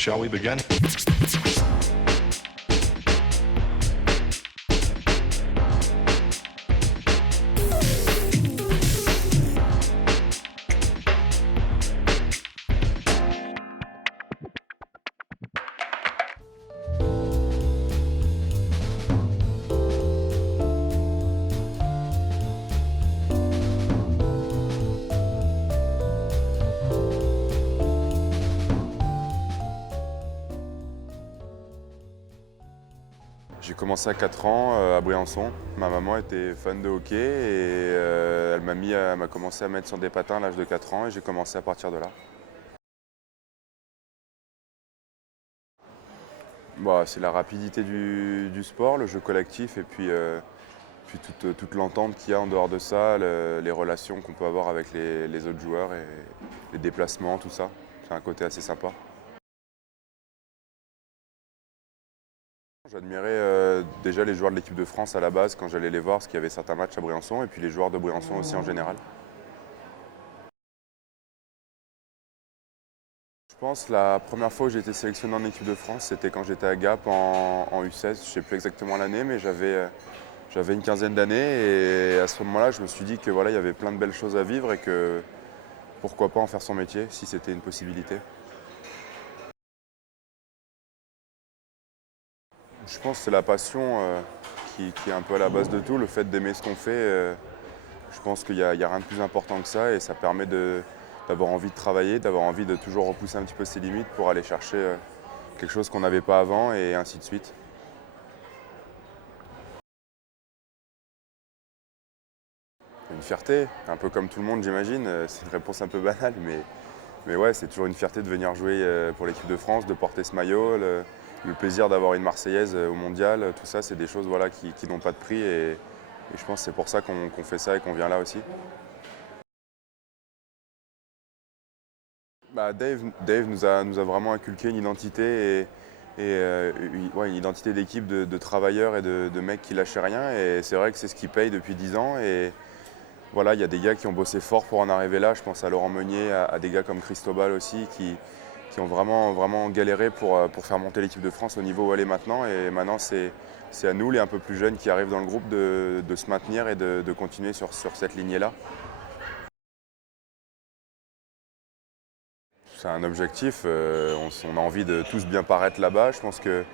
Shall we begin? J'ai commencé à 4 ans à Briançon. Ma maman était fan de hockey et elle m'a commencé à mettre sur des patins à l'âge de 4 ans et j'ai commencé à partir de là. Bah, c'est la rapidité du sport, le jeu collectif et puis toute l'entente qu'il y a en dehors de ça, les relations qu'on peut avoir avec les autres joueurs et les déplacements, tout ça. C'est un côté assez sympa. J'admirais déjà les joueurs de l'équipe de France à la base quand j'allais les voir parce qu'il y avait certains matchs à Briançon et puis les joueurs de Briançon aussi en général. Je pense que la première fois où j'ai été sélectionné en équipe de France, c'était quand j'étais à Gap en U16. Je ne sais plus exactement l'année, mais j'avais une quinzaine d'années et à ce moment-là, je me suis dit que voilà, il y avait plein de belles choses à vivre et que pourquoi pas en faire son métier si c'était une possibilité. Je pense que c'est la passion qui est un peu à la base de tout, le fait d'aimer ce qu'on fait. Je pense qu'il n'y a rien de plus important que ça et ça permet d'avoir envie de travailler, d'avoir envie de toujours repousser un petit peu ses limites pour aller chercher quelque chose qu'on n'avait pas avant et ainsi de suite. Une fierté, un peu comme tout le monde j'imagine, c'est une réponse un peu banale, mais ouais, c'est toujours une fierté de venir jouer pour l'équipe de France, de porter ce maillot, le plaisir d'avoir une Marseillaise au Mondial, tout ça c'est des choses voilà, qui n'ont pas de prix et je pense que c'est pour ça qu'on fait ça et qu'on vient là aussi. Bah, Dave nous a vraiment inculqué une identité une identité d'équipe de travailleurs et de mecs qui lâchaient rien. Et c'est vrai que c'est ce qui paye depuis 10 ans. Et voilà, il y a des gars qui ont bossé fort pour en arriver là. Je pense à Laurent Meunier, à des gars comme Cristobal aussi, qui ont vraiment galéré pour faire monter l'équipe de France au niveau où elle est maintenant. Et maintenant, c'est à nous, les un peu plus jeunes qui arrivent dans le groupe, de se maintenir et de continuer sur cette lignée-là. C'est un objectif, on a envie de tous bien paraître là-bas. Je pense que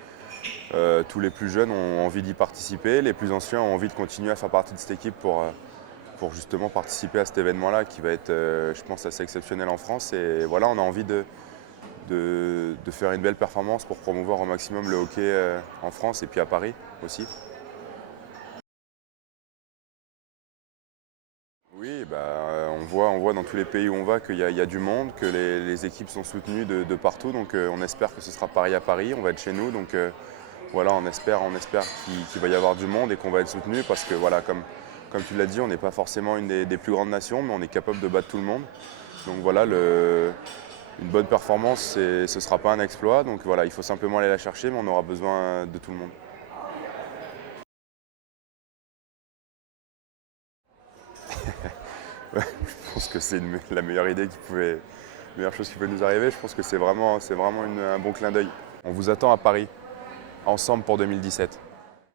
tous les plus jeunes ont envie d'y participer, les plus anciens ont envie de continuer à faire partie de cette équipe pour justement participer à cet événement-là qui va être, je pense, assez exceptionnel en France. Et voilà, on a envie de faire une belle performance pour promouvoir au maximum le hockey en France et puis à Paris aussi. Oui, bah, on voit dans tous les pays où on va qu'il y a du monde, que les équipes sont soutenues de partout. Donc on espère que ce sera pareil à Paris, on va être chez nous. Donc voilà, on espère qu'il va y avoir du monde et qu'on va être soutenu parce que voilà, comme tu l'as dit, on n'est pas forcément une des plus grandes nations, mais on est capable de battre tout le monde. Donc voilà, une bonne performance, ce ne sera pas un exploit. Donc voilà, il faut simplement aller la chercher, mais on aura besoin de tout le monde. Ouais, je pense que c'est la meilleure meilleure chose qui peut nous arriver. Je pense que c'est vraiment un bon clin d'œil. On vous attend à Paris, ensemble pour 2017.